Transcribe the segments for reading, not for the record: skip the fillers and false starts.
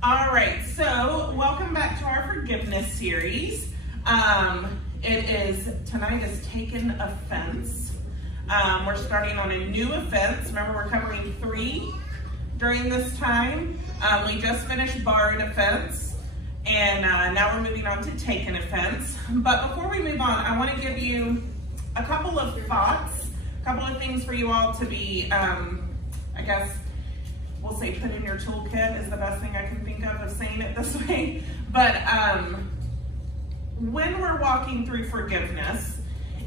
All right, so welcome back to our forgiveness series. Tonight is taken offense. We're starting on a new offense. Remember, we're covering 3 during this time. We just finished borrowed offense, and now we're moving on to taken offense. But before we move on, I want to give you a couple of thoughts, a couple of things for you all to be, we'll say put in your toolkit is the best thing I can think of saying it this way. But when we're walking through forgiveness,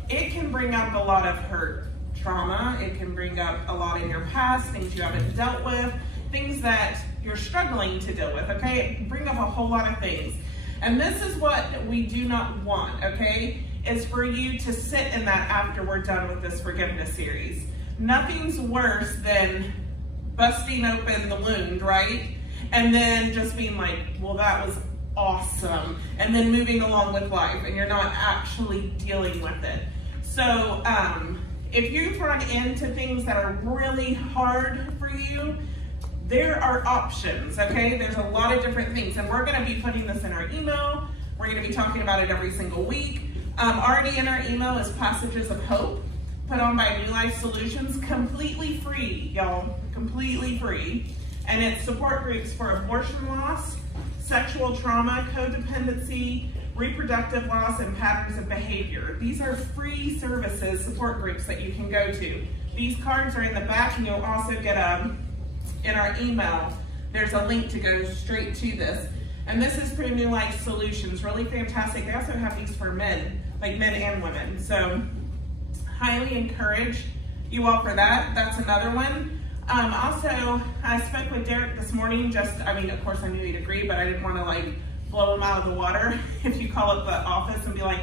it can bring up a lot of hurt, trauma. It can bring up a lot in your past, things you haven't dealt with, things that you're struggling to deal with, okay? It can bring up a whole lot of things. And this is what we do not want, okay? Is for you to sit in that after we're done with this forgiveness series. Nothing's worse than busting open the wound, right? And then just being like, well, that was awesome. And then moving along with life, and you're not actually dealing with it. So if you've run into things that are really hard for you, there are options, okay? There's a lot of different things, and we're gonna be putting this in our email. We're gonna be talking about it every single week. Already in our email is Passages of Hope, put on by New Life Solutions, completely free, y'all, completely free. And it's support groups for abortion loss, sexual trauma, codependency, reproductive loss, and patterns of behavior. These are free services, support groups that you can go to. These cards are in the back, and you'll also get in our email, there's a link to go straight to this. And this is through New Life Solutions, really fantastic. They also have these for men, like men and women. So highly encourage you all for that. That's another one. Also, I spoke with Derek this morning. Of course I knew he'd agree, but I didn't want to blow him out of the water. If you call up the office and be like,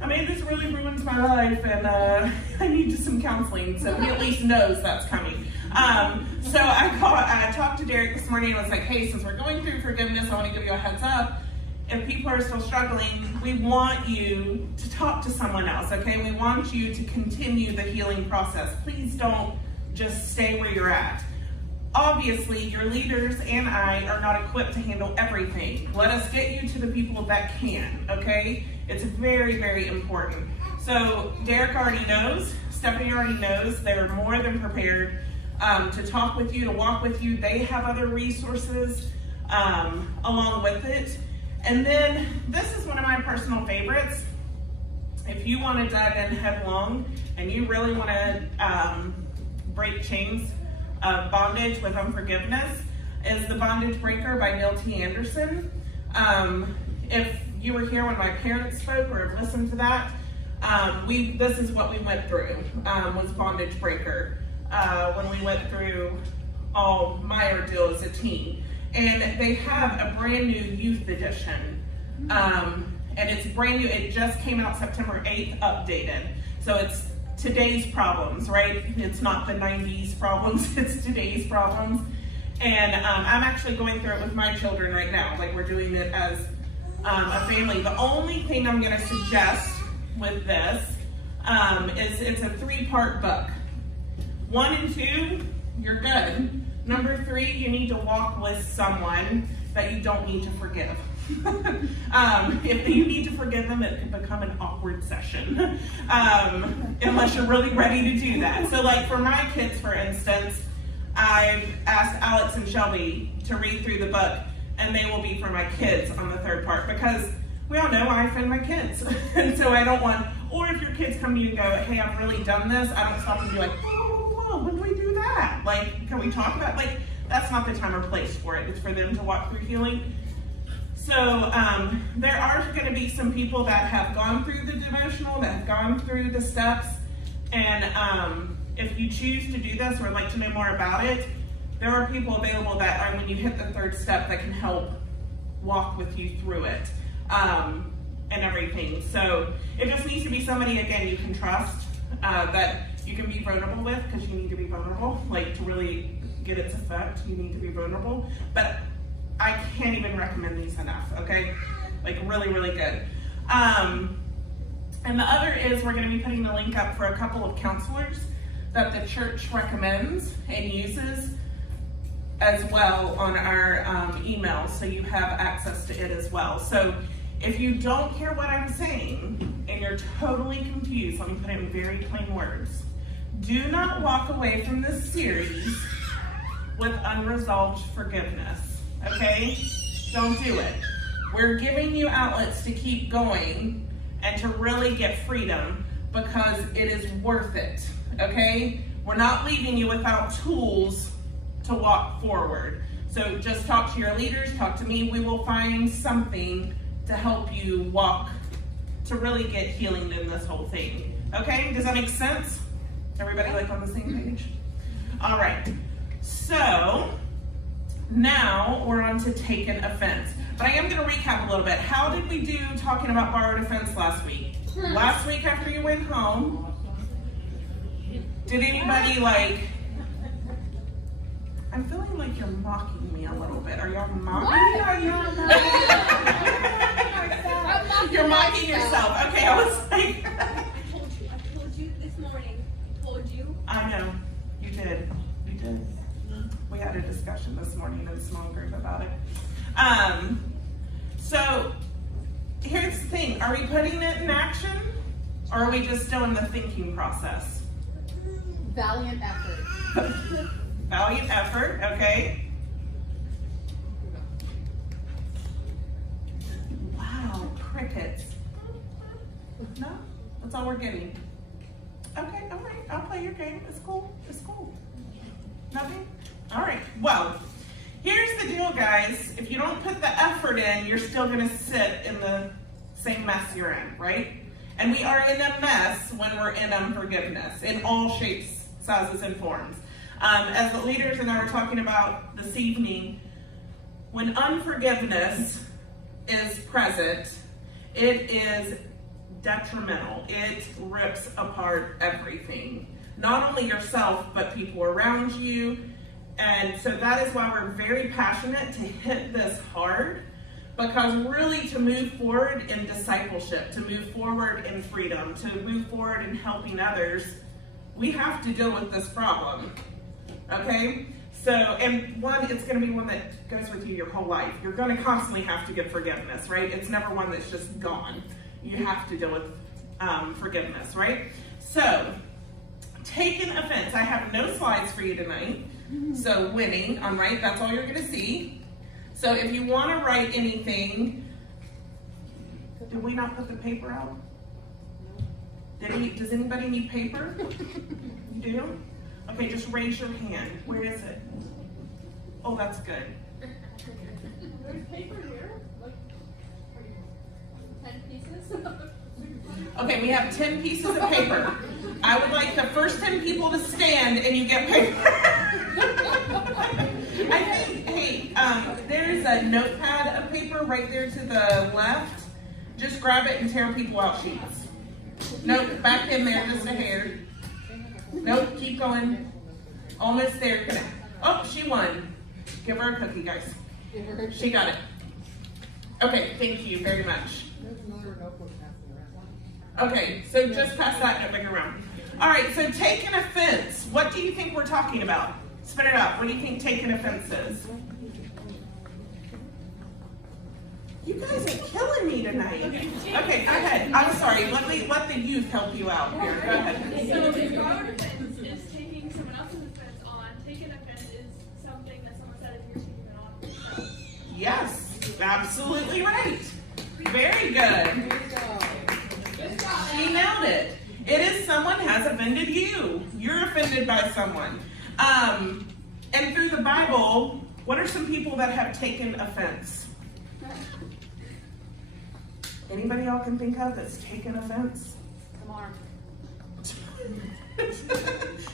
this really ruins my life, and I need some counseling, so he at least knows that's coming. So I talked to Derek this morning and was like, hey, since we're going through forgiveness, I want to give you a heads up. If people are still struggling, we want you to talk to someone else, okay? We want you to continue the healing process. Please don't just stay where you're at. Obviously, your leaders and I are not equipped to handle everything. Let us get you to the people that can, okay? It's very, very important. So Derek already knows, Stephanie already knows, they're more than prepared to talk with you, to walk with you. They have other resources along with it. And then this is one of my personal favorites. If you want to dive in headlong and you really want to break chains of bondage with unforgiveness, is The Bondage Breaker by Neil T. Anderson. If you were here when my parents spoke or have listened to that, this is what we went through, was Bondage Breaker, when we went through all my ordeal as a teen. And they have a brand new youth edition. And it's brand new, it just came out September 8th, updated. So it's today's problems, right? It's not the 90s problems, it's today's problems. And I'm actually going through it with my children right now. We're doing it as a family. The only thing I'm gonna suggest with this is it's a 3-part book. 1 and 2, you're good. Number 3, you need to walk with someone that you don't need to forgive. If you need to forgive them, it can become an awkward session, unless you're really ready to do that. So for my kids, for instance, I've asked Alex and Shelby to read through the book, and they will be for my kids on the 3rd part, because we all know I offend my kids. And so I don't want, or if your kids come to you and go, hey, I've really done this, I don't stop and be like, oh, when do we do that? Can we talk about, that's not the time or place for it. It's for them to walk through healing. So there are going to be some people that have gone through the devotional, that have gone through the steps, and if you choose to do this or would like to know more about it, there are people available that when you hit the 3rd step that can help walk with you through it and everything. So it just needs to be somebody, again, you can trust, that you can be vulnerable with, because you need to be vulnerable, to really get its effect, you need to be vulnerable. But I can't even recommend these enough, okay? Really, really good. And the other is we're going to be putting the link up for a couple of counselors that the church recommends and uses as well on our email, so you have access to it as well. So if you don't hear what I'm saying and you're totally confused, let me put it in very plain words. Do not walk away from this series with unresolved forgiveness, okay? Don't do it. We're giving you outlets to keep going and to really get freedom because it is worth it, okay? We're not leaving you without tools to walk forward. So just talk to your leaders, talk to me. We will find something to help you walk, to really get healing in this whole thing. Okay, does that make sense? Everybody like on the same page? All right, so now we're on to taken offense. But I am gonna recap a little bit. How did we do talking about borrowed offense last week? Last week after you went home, did anybody I'm feeling like you're mocking me a little bit. Are y'all mocking me? Are you You're mocking yourself. Okay, I was like. I told you this morning. I told you. I know. You did. You did. We had a discussion this morning in a small group about it. So here's the thing. Are we putting it in action? Or are we just still in the thinking process? Valiant effort. Valiant effort, okay. Wow, crickets. No, that's all we're getting. Okay, all right, I'll play your game. It's cool, it's cool. Nothing? All right, well, here's the deal, guys. If you don't put the effort in, you're still gonna sit in the same mess you're in, right? And we are in a mess when we're in unforgiveness, in all shapes, sizes, and forms. As the leaders and I were talking about this evening, when unforgiveness is present, it is detrimental. It rips apart everything. Not only yourself, but people around you. And so that is why we're very passionate to hit this hard, because really to move forward in discipleship, to move forward in freedom, to move forward in helping others, we have to deal with this problem. Okay? So, and one, it's going to be one that goes with you your whole life. You're going to constantly have to give forgiveness, right? It's never one that's just gone. You have to deal with forgiveness, right? So, taken offense. I have no slides for you tonight. So, winning, right? That's all you're going to see. So, if you want to write anything, did we not put the paper out? Does anybody need paper? You do? Okay, just raise your hand. Where is it? Oh, that's good. There's paper here. Look. 10 pieces. Okay, we have 10 pieces of paper. I would like the first 10 people to stand and you get paper. I think, hey, there's a notepad of paper right there to the left. Just grab it and tear people out sheets. Nope, back in there, just a hair. Nope, keep going. Almost there. Oh, she won. Give her a cookie, guys. She got it. Okay, thank you very much. Okay, so just pass that notebook around. All right, so taking offense. What do you think we're talking about? Spit it out. What do you think taking offense is? You guys are killing me tonight. Okay, go ahead. I'm sorry. Let the youth help you out here. Go ahead. So borrowed offense is taking someone else's offense on. Taken offense is something that someone said if you're taking it on yourself. Yes, absolutely right. Very good. She nailed it. It is someone has offended you. You're offended by someone. And through the Bible, what are some people that have taken offense? Anybody y'all can think of that's taken offense?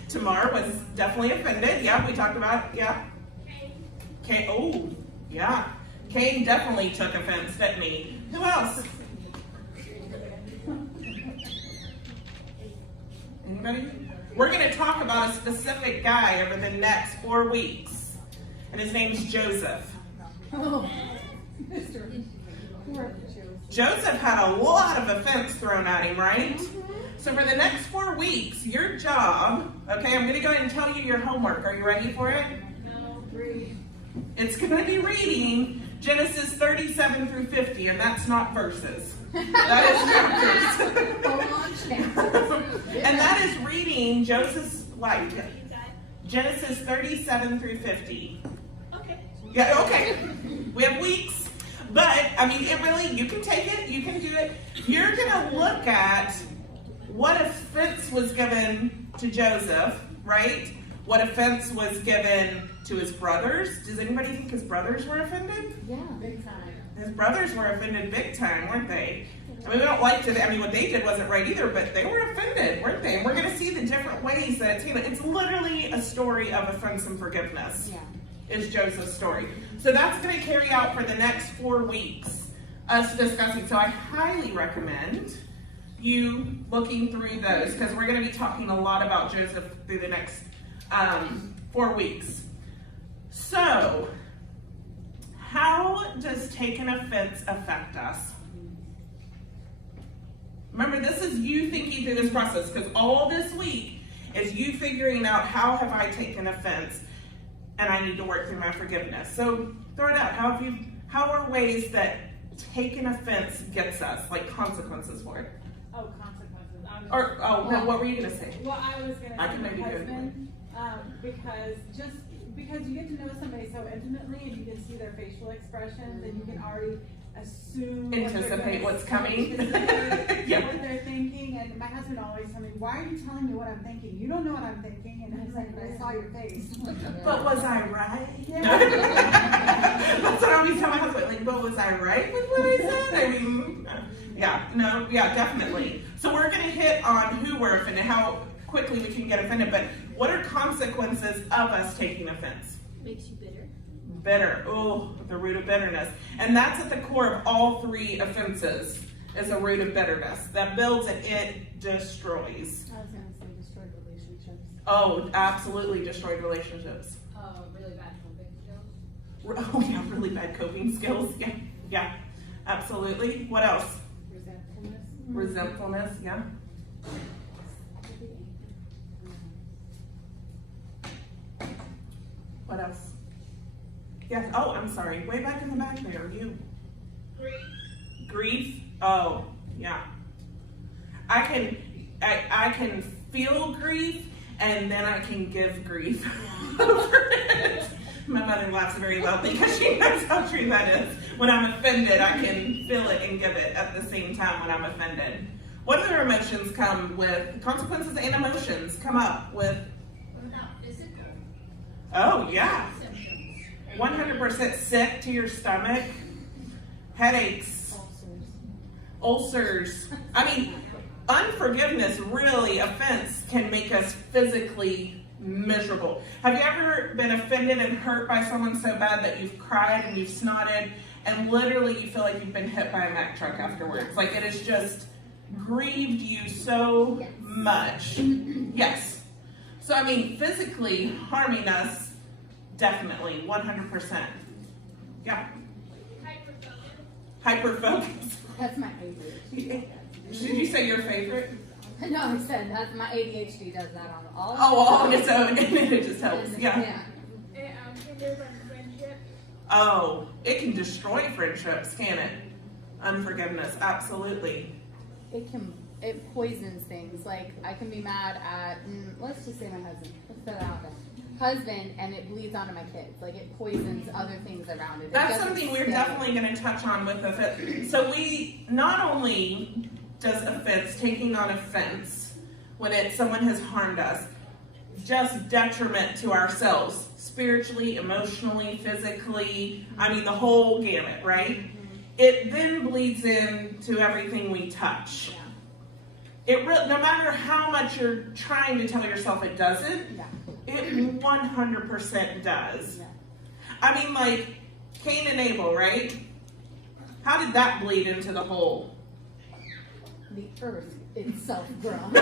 Tamar was definitely offended. Yeah, we talked about it. Yeah. Cain. Oh, yeah. Cain definitely took offense, didn't he? Who else? Anybody? We're going to talk about a specific guy over the next 4 weeks. And his name's Joseph. Oh. Joseph had a lot of offense thrown at him, right? So for the next 4 weeks, your job, okay, I'm going to go ahead and tell you your homework. Are you ready for it? No, 3. It's going to be reading Genesis 37 through 50, and that's not verses. That is chapters. Full-on chapters. And that is reading Joseph's life. Genesis 37 through 50. Okay. Yeah, okay. We have weeks. But, I mean, it really, you can take it, you can do it. You're going to look at what offense was given to Joseph, right? What offense was given to his brothers. Does anybody think his brothers were offended? Yeah, big time. His brothers were offended big time, weren't they? I mean, we don't like to, I mean, what they did wasn't right either, but they were offended, weren't they? And we're going to see the different ways that it's literally a story of offense and forgiveness. Yeah. Is Joseph's story. So that's going to carry out for the next 4 weeks, us discussing. So I highly recommend you looking through those, because we're going to be talking a lot about Joseph through the next 4 weeks. So, how does taking offense affect us? Remember, this is you thinking through this process, because all this week is you figuring out, how have I taken offense, and I need to work through my forgiveness. So throw it out. How are ways that taking offense gets us, like consequences for it? Oh, consequences. What were you gonna say? Well, I was gonna I say can my maybe do it. husband, because you get to know somebody so intimately, and you can see their facial expressions, and you can already assume Anticipate what's coming. Yep. What they're thinking. And my husband always told me, "Why are you telling me what I'm thinking? You don't know what I'm thinking." And he's like, "I saw your face." But was I right? Yeah. That's what I always tell my husband. Like, but was I right with what I said? I mean, yeah, definitely. So we're gonna hit on who we're offended, how quickly we can get offended, but what are consequences of us taking offense? Makes you bitter. Bitter. Oh, the root of bitterness. And that's at the core of all 3 offenses, is a root of bitterness. That builds and it destroys. I was going to say destroyed relationships. Oh, absolutely destroyed relationships. Really bad coping skills. Oh yeah, really bad coping skills. Yeah, absolutely. What else? Resentfulness. Resentfulness, yeah. What else? Yes, oh, I'm sorry. Way back in the back there, you. Grief? Oh, yeah. I can feel grief, and then I can give grief over it. My mother laughs very loudly because she knows how true that is. When I'm offended, I can feel it and give it at the same time when I'm offended. What other emotions come with consequences and emotions come up with? What about physical Oh, yeah. symptoms? 100% sick to your stomach, headaches, ulcers. I mean, unforgiveness, really, offense can make us physically miserable. Have you ever been offended and hurt by someone so bad that you've cried and you've snotted and literally you feel like you've been hit by a Mack truck afterwards? Like it has just grieved you so much. Yes. So, I mean, physically harming us, definitely, 100%. Yeah. Hyperfocus. That's my favorite. Did you say your favorite? No, I said that's my ADHD does that on all. Oh, on its own, and it just helps. Yeah. It hinders our friendship. Oh, it can destroy friendships, can it? Unforgiveness, absolutely. It poisons things. Like I can be mad at, let's just say my husband. Let's throw that out there. Husband, and it bleeds onto my kids. Like it poisons other things around it. That's something we're definitely going to touch on with offense. So we not only does offense, taking on offense when someone has harmed us, just detriment to ourselves, spiritually, emotionally, physically, I mean the whole gamut, right? Mm-hmm. It then bleeds into everything we touch. Yeah. No matter how much you're trying to tell yourself it doesn't, it 100% does. Yeah. I mean, like Cain and Abel, right? How did that bleed into the whole? The earth itself grows.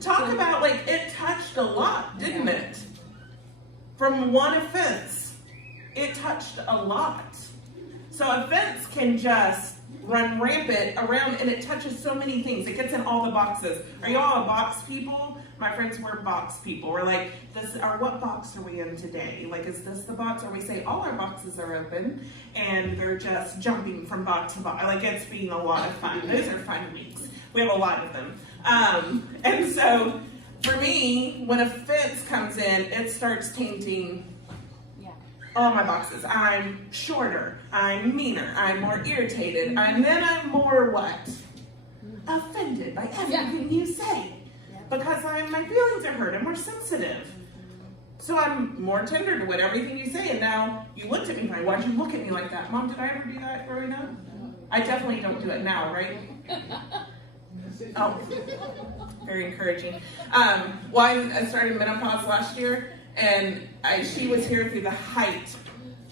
Talk about, like, it touched a lot, didn't it? From one offense, it touched a lot. So offense can just run rampant around, and it touches so many things. It gets in all the boxes. Are you all box people? My friends were box people. We're like, what box are we in today? Like, is this the box? Or we say all our boxes are open and they're just jumping from box to box. Like, it's been a lot of fun. Those are fun weeks. We have a lot of them. And so for me, when offense comes in, it starts tainting all my boxes. I'm shorter, I'm meaner, I'm more irritated, and then I'm more what? Offended by everything you say. Because my feelings are hurt, I'm more sensitive. So I'm more tender to everything you say, and now you looked at me like, why'd you look at me like that? Mom, did I ever do that growing up? I definitely don't do it now, right? Oh, very encouraging. Well, I started menopause last year, and she was here through the height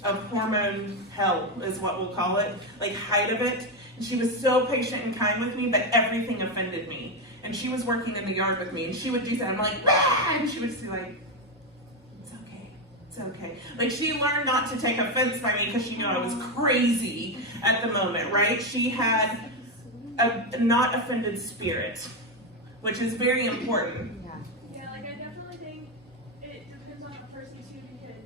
of hormone hell, is what we'll call it, like height of it. And she was so patient and kind with me, but everything offended me. And she was working in the yard with me, and she would do that. I'm like, rah! And she would just be like, it's okay, it's okay. Like, she learned not to take offense by me because she knew I was crazy at the moment, right? She had a not offended spirit, which is very important. Yeah, like I definitely think it depends on the person too, because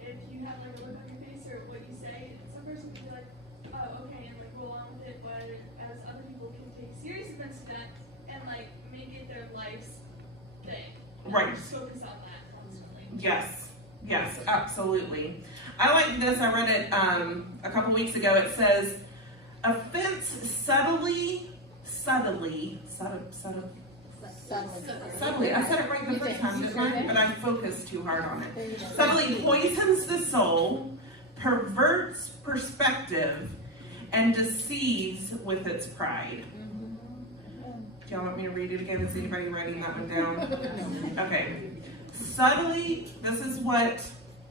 if you have like a look on your face or what you say, some person can be like, oh, okay, and like go along with it, but as other people can take serious offense to that and like make it their life's thing. Right. Just focus on that constantly. Yes, absolutely. I like this. I read it a couple weeks ago. It says, offense subtly. I said it right the first time, didn't I? But I focused too hard on it. Subtly poisons the soul, perverts perspective, and deceives with its pride. Do y'all want me to read it again? Is anybody writing that one down? Okay. Subtly, this is what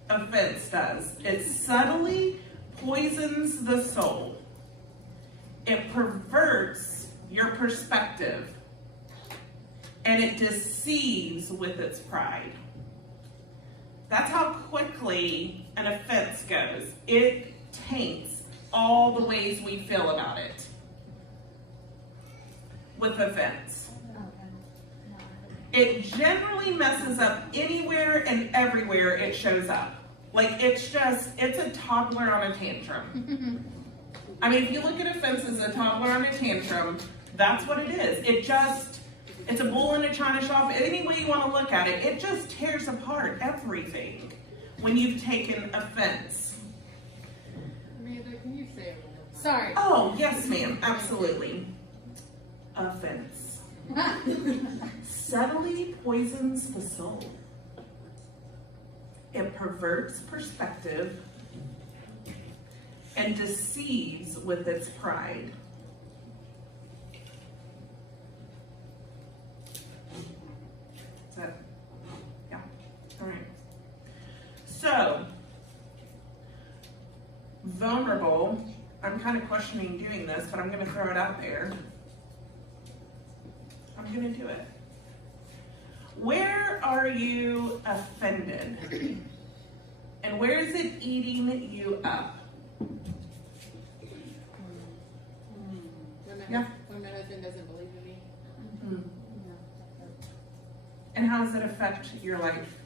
offense does. It subtly poisons the soul. It perverts your perspective. And it deceives with its pride. That's how quickly an offense goes. It taints all the ways we feel about it with offense. It generally messes up anywhere and everywhere it shows up. Like, it's a toddler on a tantrum. I mean, if you look at offense as a toddler on a tantrum, that's what it is. It's a bull in a china shop. Any way you want to look at it, it just tears apart everything when you've taken offense. Amanda, can you say it one more time? Sorry. Oh, yes, ma'am. Absolutely. Offense. Subtly poisons the soul. It perverts perspective and deceives with its pride. Is that, yeah, all right. So, vulnerable, I'm kind of questioning doing this, but I'm going to throw it out there. I'm going to do it. Where are you offended? And where is it eating you up? When my husband doesn't believe in me. Mm-hmm. And how does it affect your life?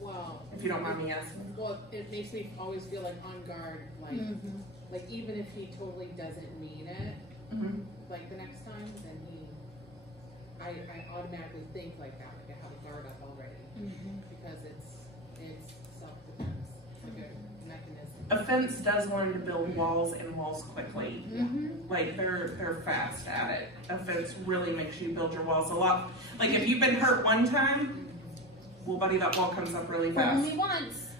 Well, If you don't mind me asking. well, it makes me always feel like on guard, like even if he totally doesn't mean it, Mm-hmm. like the next time, then I automatically think like that, like I have a guard up already, because it's self-defense, like a mechanism. Offense does learn to build walls and walls quickly. Like they're fast at it. Offense really makes you build your walls a lot. Like if you've been hurt one time, well buddy, that wall comes up really fast. Only once.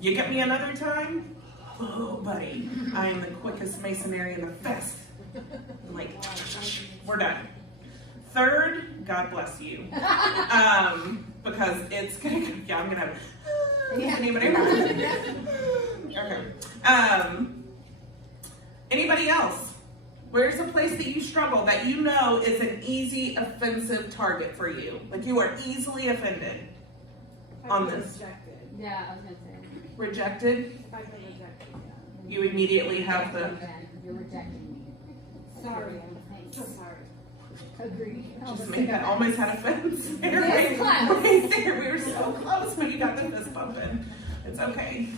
You get me another time, oh buddy, I am the quickest masonry in the fest. Like, we're done. Third, God bless you. Because it's gonna go, yeah, I'm gonna have, anybody? Okay. Anybody else? Where's a place that you struggle that you know is an easy offensive target for you? Like you are easily offended on this. Rejected. Yeah, I was gonna say. Rejected? If I've been rejected, yeah. You immediately have the, You're rejecting me. Sorry, I'm so sorry. Agree. Almost had a fence. Yes, class. Right there. We were so close when you got the fist bumping. It's okay.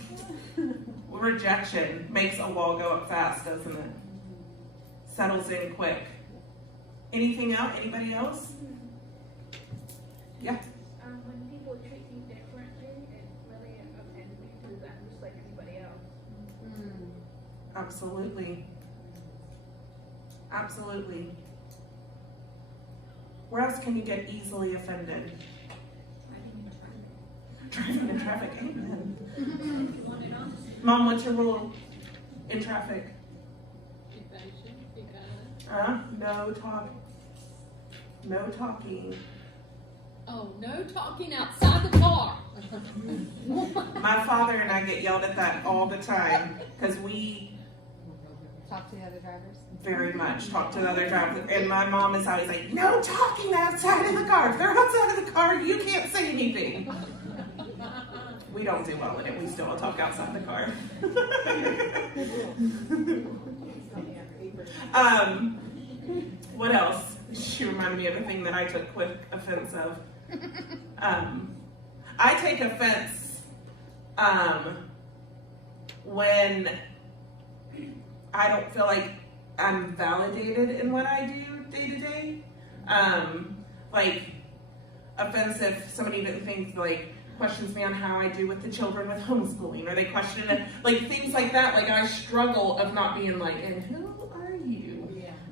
Rejection makes a wall go up fast, doesn't it? Settles in quick. Anything else? Anybody else? Yeah. When people treat you differently, it really offends me because I'm just like anybody else. Absolutely. Absolutely. Where else can you get easily offended? Driving in traffic. Amen. Mom, what's your rule in traffic? No talk. No talking. Oh, no talking outside the car. My father and I get yelled at that all the time because we Talk to the other drivers. very much talk to the other drivers. And my mom is always like, no talking outside of the car. If they're outside of the car, you can't say anything. We don't do well in it. We still talk outside the car. What else? She reminded me of a thing that I took quick offense of. I take offense when I don't feel like I'm validated in what I do day to day. Like offense if somebody even thinks like questions me on how I do with the children with homeschooling, or they question it, like things like that. Like I struggle of not being like, and who are you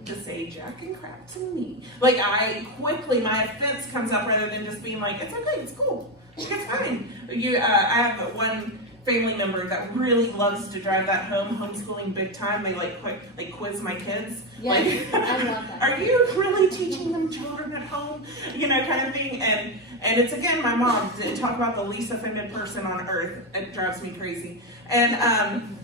to say jack and crap to me? Like I quickly, my offense comes up rather than just being like, it's okay, it's cool, it's fine. I have one family member that really loves to drive that home, homeschooling big time. They like quiz my kids. Yes, like, I love that. Are you really teaching them children at home? You know, kind of thing. And it's again, my mom did talk about the least offended person on earth. It drives me crazy. And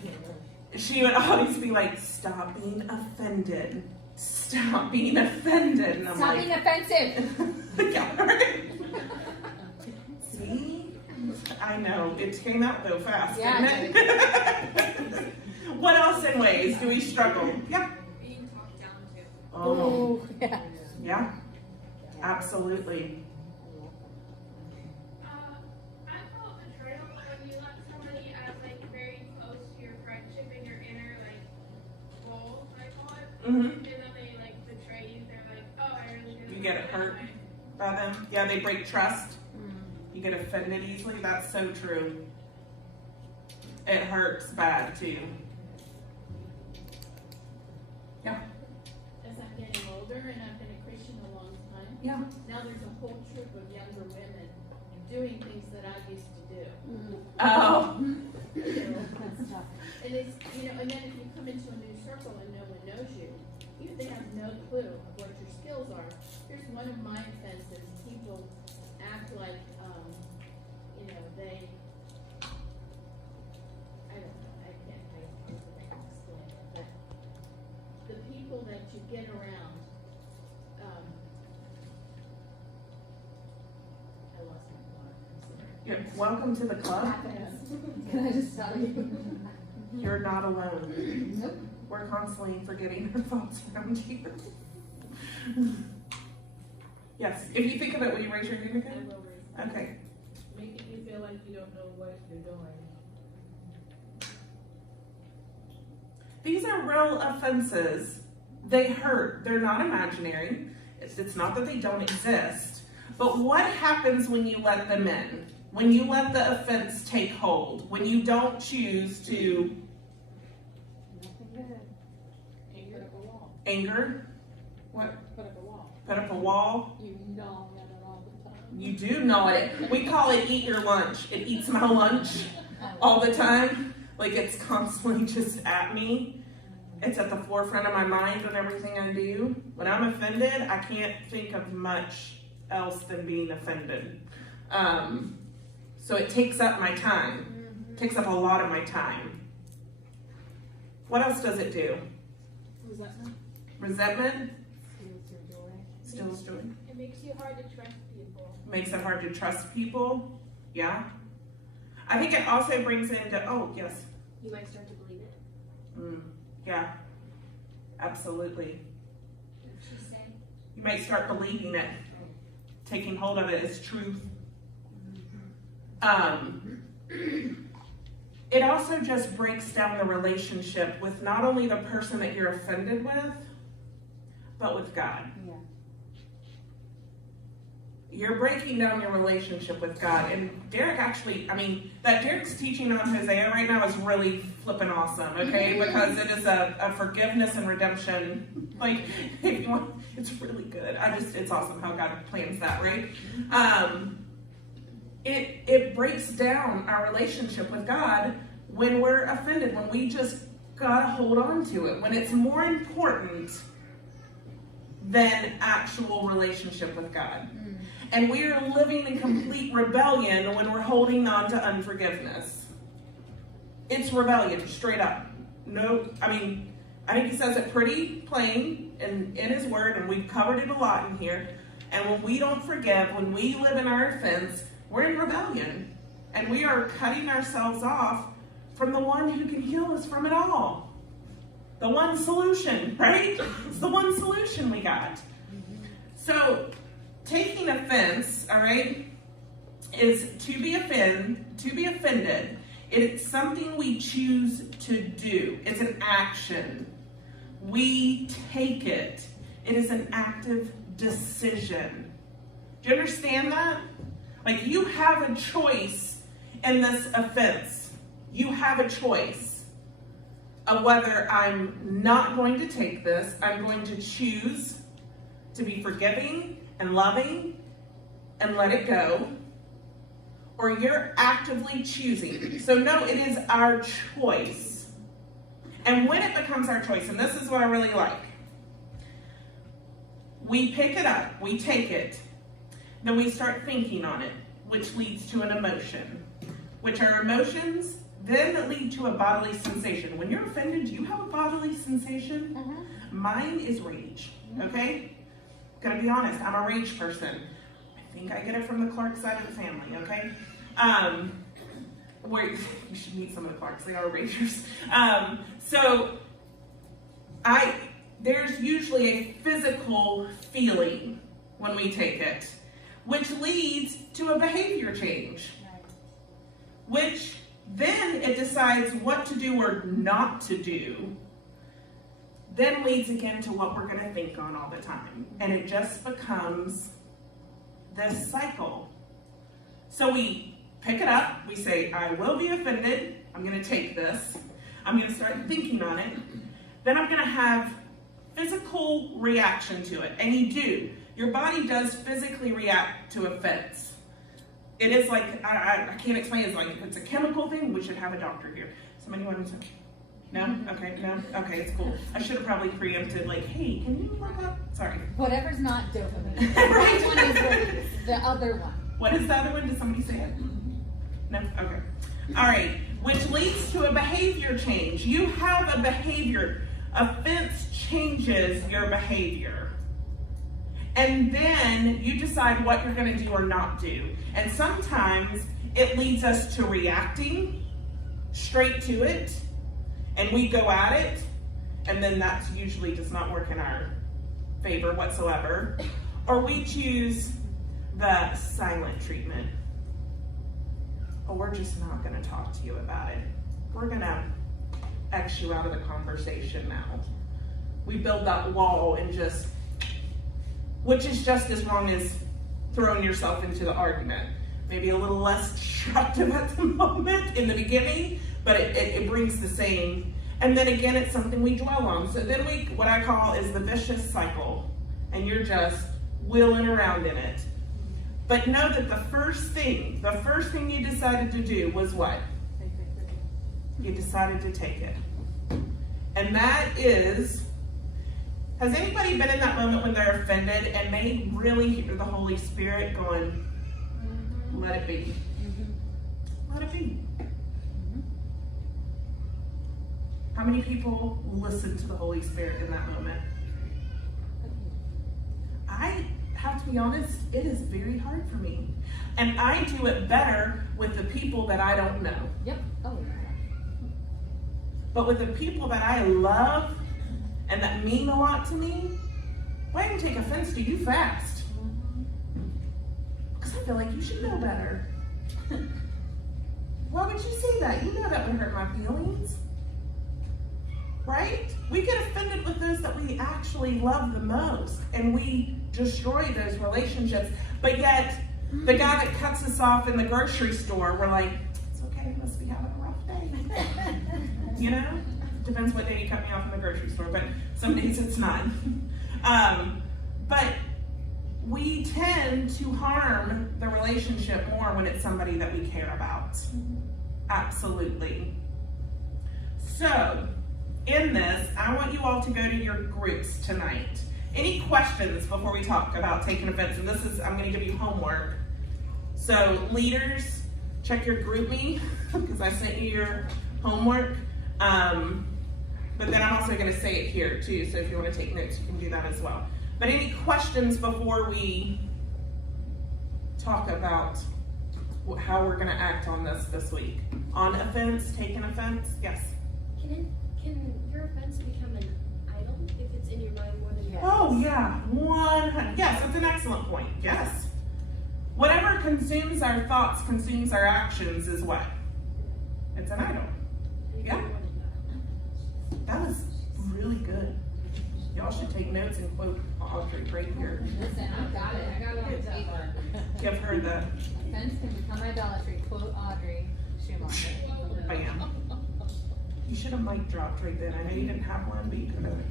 she would always be like, stop being offended. Stop being offended. And I'm Stop like, being offensive. yeah, right. See? I know. It came out though fast, Yeah, didn't it? What else in ways do we struggle? Yeah. Being talked down to. Oh, Yeah. yeah. Absolutely. I felt betrayal when you let somebody as like very close to your friendship in your inner like bowl, I call it. Mm-hmm. And then they like betray you. They're like, oh, I really didn't. You get hurt by them. Yeah, they break trust. You get offended easily. That's so true. It hurts bad too. Yeah. As I'm getting older and I've been a Christian a long time, Yeah. now there's a whole troop of younger women doing things that I used to do. Oh. That's tough. And it's, and then if you come into a new circle and no one knows you, they have no clue of what your skills are. Here's one of my offenses. People act like, they, I don't know, I can't explain it, but the people that you get around, I lost my thought, I'm sorry. Welcome to the club. Can I just tell you? You're not alone. Nope. We're constantly forgetting our thoughts around you. Yes. If you think of it, will you raise your hand I again? will raise Okay. Making you feel like you don't know what you're doing. These are real offenses. They hurt. They're not imaginary. It's not that they don't exist. But what happens when you let them in? When you let the offense take hold? When you don't choose to Put up a wall. anger? What? Put up a wall. Put up a wall? You gnaw at it all the time. You do know it. We call it eat your lunch. It eats my lunch all the time. Like it's constantly just at me. It's at the forefront of my mind on everything I do. When I'm offended, I can't think of much else than being offended. So it takes up my time. It takes up a lot of my time. What else does it do? Resentment. Resentment? Steals your joy. Steals joy. It makes you hard to trust people. Makes it hard to trust people. Yeah. I think it also brings into, oh, yes. You might start to believe it. Yeah. Absolutely. What did she say? You might start believing it, taking hold of it as truth. It also just breaks down the relationship with not only the person that you're offended with, but with God. Yeah. You're breaking down your relationship with God. And Derek actually, that Derek's teaching on Hosea right now is really flipping awesome, okay? Because it is a forgiveness and redemption. Like, if you want, it's really good. It's awesome how God plans that, right? It breaks down our relationship with God when we're offended, when we just gotta hold on to it, when it's more important than actual relationship with God. And we are living in complete rebellion when we're holding on to unforgiveness. It's rebellion, straight up. No, I think he says it pretty plain in his word, and we've covered it a lot in here. And when we don't forgive, when we live in our offense, we're in rebellion. And we are cutting ourselves off from the one who can heal us from it all. The one solution, right? It's the one solution we got. So, taking offense, all right, is to be offended. It's something we choose to do. It's an action. We take it. It is an active decision. Do you understand that? Like, you have a choice in this offense. You have a choice of whether I'm not going to take this, I'm going to choose to be forgiving and loving and let it go, or you're actively choosing. So no, it is our choice. And when it becomes our choice, and this is what I really like, we pick it up, we take it, then we start thinking on it, which leads to an emotion, which are emotions then lead to a bodily sensation. When you're offended, you have a bodily sensation. Mine is rage, okay? Gonna be honest, I'm a rage person. I think I get it from the Clark side of the family, okay? You should meet some of the Clarks, they are ragers. There's usually a physical feeling when we take it, which leads to a behavior change, which then it decides what to do or not to do, then leads again to what we're going to think on all the time. And it just becomes this cycle. So we pick it up, we say, I will be offended, I'm going to take this, I'm going to start thinking on it, then I'm going to have physical reaction to it. And you do. Your body does physically react to offense. It is like, I can't explain it. It's like, if it's a chemical thing, we should have a doctor here. Somebody want to say, no? Okay, no? Okay, it's cool. I should have probably preempted, like, hey, can you look up? Sorry. Whatever's not dopamine. Right. One is release. The other one. What is the other one? Did somebody say it? No? Okay. All right. Which leads to a behavior change. You have a behavior. Offense changes your behavior. And then you decide what you're going to do or not do. And sometimes it leads us to reacting straight to it, and we go at it, and then that usually does not work in our favor whatsoever. Or we choose the silent treatment. Oh, we're just not going to talk to you about it. We're going to X you out of the conversation now. We build that wall and just, which is just as wrong as throwing yourself into the argument. Maybe a little less destructive at the moment in the beginning, but it brings the same. And then again, it's something we dwell on. So then what I call is the vicious cycle, and you're just wheeling around in it. But know that the first thing you decided to do was what? You decided to take it. And that is, has anybody been in that moment when they're offended and they really hear the Holy Spirit going, let it be. Let it be. How many people listen to the Holy Spirit in that moment? I have to be honest, it is very hard for me. And I do it better with the people that I don't know. Yep. Oh, yeah. But with the people that I love and that mean a lot to me, Well, I didn't take offense to you fast. Because I feel like you should know better. Why would you say that? You know that would hurt my feelings. Right? We get offended with those that we actually love the most, and we destroy those relationships. But yet, the guy that cuts us off in the grocery store, we're like, it's okay, he must be having a rough day. You know? Depends what day you cut me off in the grocery store, but some days it's not. But we tend to harm the relationship more when it's somebody that we care about. Absolutely. So, in this, I want you all to go to your groups tonight. Any questions before we talk about taking offense? And this is, I'm going to give you homework. So, leaders, check your group me, because I sent you your homework. But then I'm also going to say it here too, so if you want to take notes, you can do that as well. But any questions before we talk about how we're going to act on this week? On offense, taking offense? Yes? Can your offense become an idol if it's in your mind more than your Oh yeah, 100. Yes, that's an excellent point. Yes. Whatever consumes our thoughts, consumes our actions is what? It's an idol. Yeah. That was really good. Y'all should take notes and quote Audrey right here. Listen, I got it. I got it on paper. Give her the Offense can become idolatry. Quote Audrey Schumacher. bam. You should have mic dropped right then. I know you didn't have one, but you could have.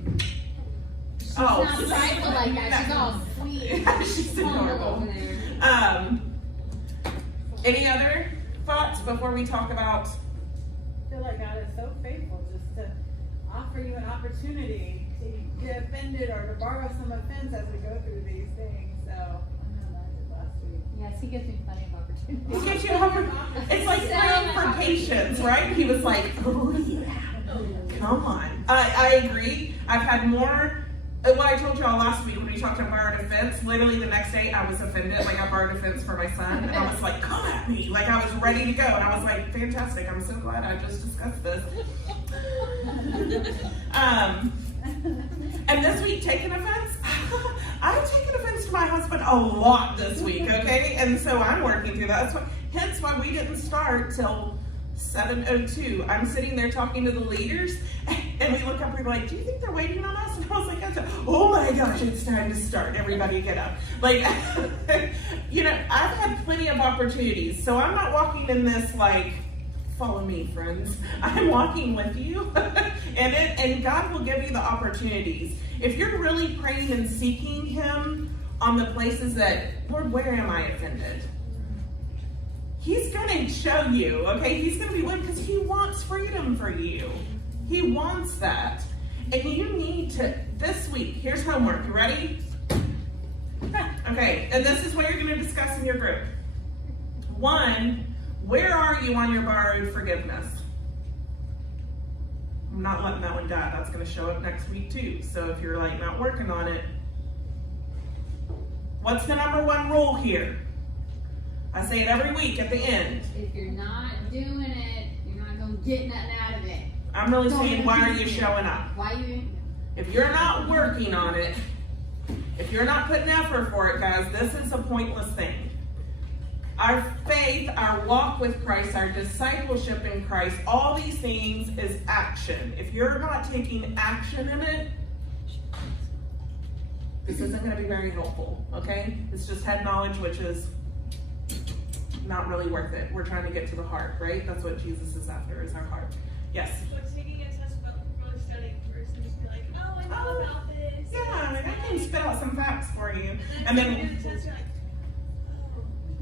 She's not prideful like that. She's all sweet. She's Humble adorable. over there. Any other thoughts before we talk about? I feel like God is so faithful just to offer you an opportunity to get offended or to borrow some offense as we go through these things. So I know that I did last week. Yes, he gives me plenty of opportunities. He gives you it's like praying for patience, right? He was like, oh yeah, come on. I agree. I've had more. What I told y'all last week when we talked about borrowed offense, literally the next day I was offended. Like I borrowed offense for my son, and I was like, come at me. Like I was ready to go, and I was like, fantastic. I'm so glad I just discussed this. And this week, taking offense, I've taken offense to my husband a lot this week, okay? And so I'm working through that. Hence why we didn't start till 7:02. I'm sitting there talking to the leaders, and we look up and we're like, do you think they're waiting on us? And I was like, oh my gosh, it's time to start. Everybody get up. Like, you know, I've had plenty of opportunities. So I'm not walking in this like, follow me, friends. I'm walking with you. and God will give you the opportunities. If you're really praying and seeking Him on the places that, Lord, where am I offended? He's going to show you, okay? He's going to be with because He wants freedom for you. He wants that. And you need to, this week, here's homework. You ready? Okay, and this is what you're going to discuss in your group. 1, where are you on your borrowed forgiveness? I'm not letting that one die. That's going to show up next week too. So if you're like not working on it, what's the number 1 rule here? I say it every week at the end. If you're not doing it, you're not going to get nothing out of it. I'm really saying, why are you showing up? Why you? If you're not working on it, if you're not putting effort for it, guys, this is a pointless thing. Our faith, our walk with Christ, our discipleship in Christ, all these things is action. If you're not taking action in it, this isn't going to be very helpful, okay? It's just head knowledge, which is not really worth it. We're trying to get to the heart, right? That's what Jesus is after, is our heart. Yes? So taking a test but really studying first and just be like, oh, I know about this. Yeah, I can spit out some facts for you. And then, you do the test, you're like,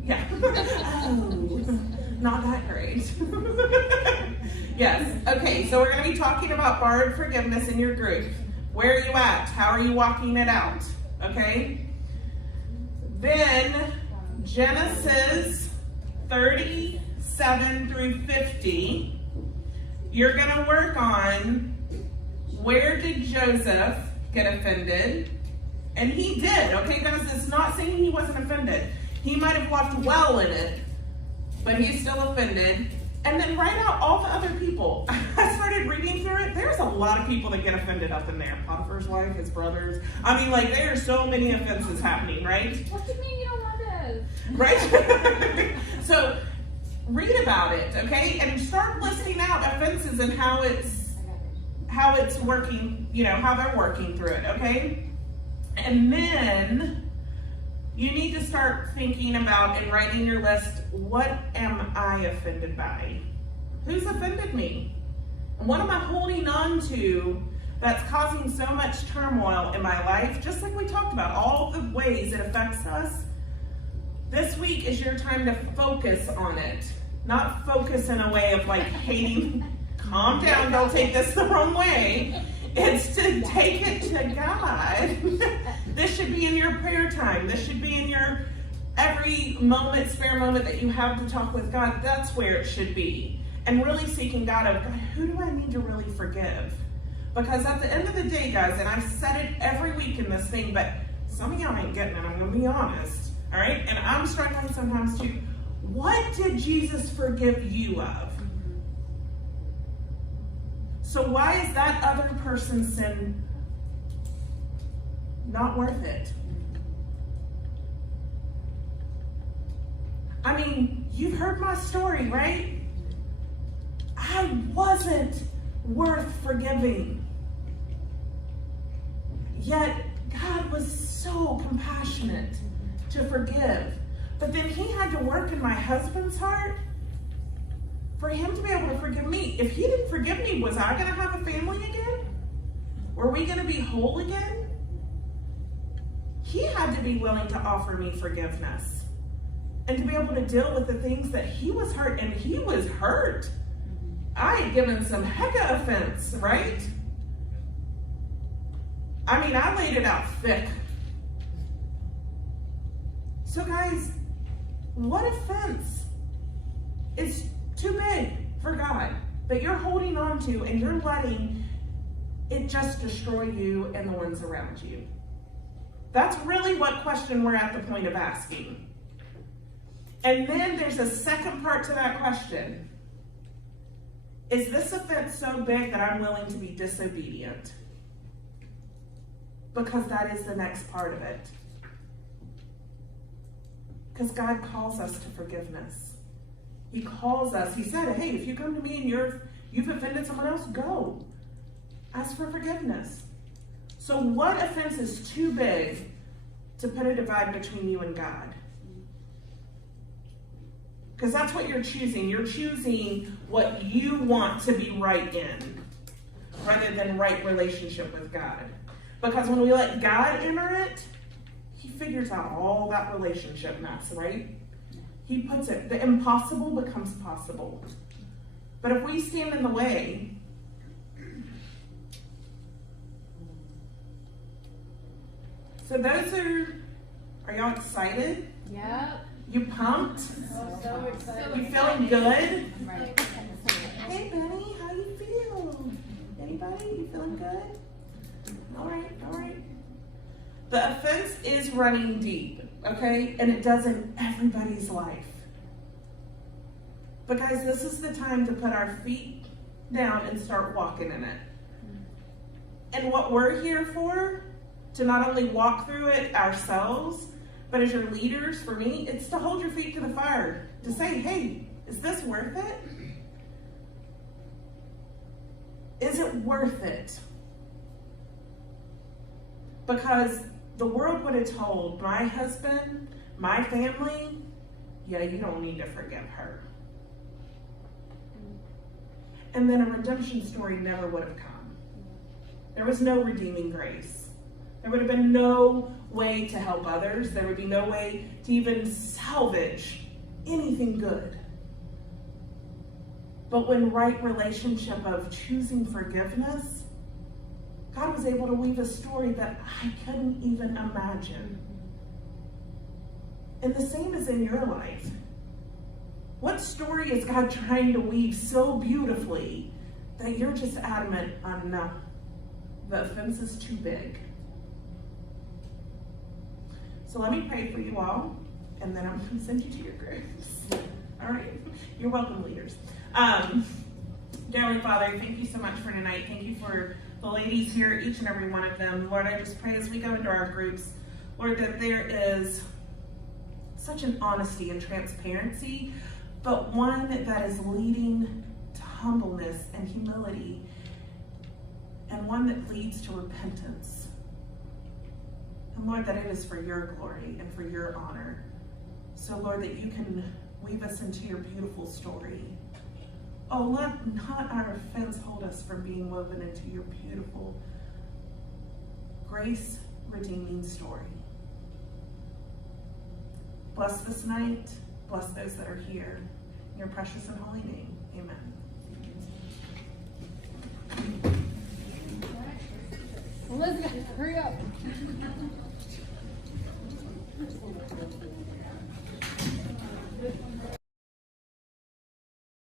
yeah. Oh, not that great. Yes. Okay, so we're going to be talking about borrowed forgiveness in your group. Where are you at? How are you walking it out? Okay? Then, Genesis 37 through 50, you're going to work on where did Joseph get offended? And he did, okay, guys? It's not saying he wasn't offended. He might have walked well in it, but he's still offended. And then write out all the other people. I started reading through it. There's a lot lot of people that get offended up in there. Potiphar's wife, his brothers. I mean, like, there are so many offenses happening, right? What do you mean you don't want this? Right? So read about it, okay? And start listing out offenses and how it's working, how they're working through it, okay? And then you need to start thinking about and writing your list, what am I offended by? Who's offended me? And what am I holding on to that's causing so much turmoil in my life? Just like we talked about, all the ways it affects us. This week is your time to focus on it. Not focus in a way of like hating, calm down, don't take this the wrong way. It's to take it to God. This should be in your prayer time. This should be in your every moment, spare moment that you have to talk with God. That's where it should be. And really seeking God of, God, who do I need to really forgive? Because at the end of the day, guys, and I've said it every week in this thing, but some of y'all ain't getting it, I'm going to be honest. All right? And I'm struggling sometimes too. What did Jesus forgive you of? So why is that other person's sin not worth it? I mean, you've heard my story, right? I wasn't worth forgiving. Yet God was so compassionate to forgive. But then he had to work in my husband's heart for him to be able to forgive me. If he didn't forgive me, was I going to have a family again? Were we going to be whole again? He had to be willing to offer me forgiveness and to be able to deal with the things that he was hurt, and he was hurt. I had given some hecka offense, right? I mean, I laid it out thick. So guys, what offense is too big for God that you're holding on to and you're letting it just destroy you and the ones around you? That's really what question we're at the point of asking. And then there's a second part to that question. Is this offense so big that I'm willing to be disobedient? Because that is the next part of it. Because God calls us to forgiveness. He calls us. He said, hey, if you come to me and you've offended someone else, go. Ask for forgiveness. So what offense is too big to put a divide between you and God? Because that's what you're choosing. You're choosing what you want to be right in rather than right relationship with God. Because when we let God enter it, he figures out all that relationship mess, right? He puts it, the impossible becomes possible. But if we stand in the way, so those are y'all excited? Yep. You pumped? Oh, so excited. You feeling good? Right. Hey, Benny, how you feel? Anybody? You feeling good? All right, all right. The offense is running deep, okay? And it does in everybody's life. But guys, this is the time to put our feet down and start walking in it. And what we're here for, to not only walk through it ourselves, but as your leaders, for me, it's to hold your feet to the fire. To say, hey, is this worth it? Is it worth it? Because the world would have told my husband, my family, yeah, you don't need to forgive her. And then a redemption story never would have come. There was no redeeming grace. There would have been no way to help others. There would be no way to even salvage anything good. But when right relationship of choosing forgiveness, God was able to weave a story that I couldn't even imagine. And the same is in your life. What story is God trying to weave so beautifully that you're just adamant on no, the offense is too big? So let me pray for you all, and then I'm going to send you to your graves. All right? You're welcome, leaders. Dear Heavenly Father, thank you so much for tonight. Thank you for the ladies here, each and every one of them. Lord, I just pray as we go into our groups, Lord, that there is such an honesty and transparency, but one that is leading to humbleness and humility, and one that leads to repentance. And Lord, that it is for your glory and for your honor. So Lord, that you can weave us into your beautiful story. Oh, let not our offense hold us from being woven into your beautiful, grace-redeeming story. Bless this night. Bless those that are here. In your precious and holy name, amen. Elizabeth, hurry up.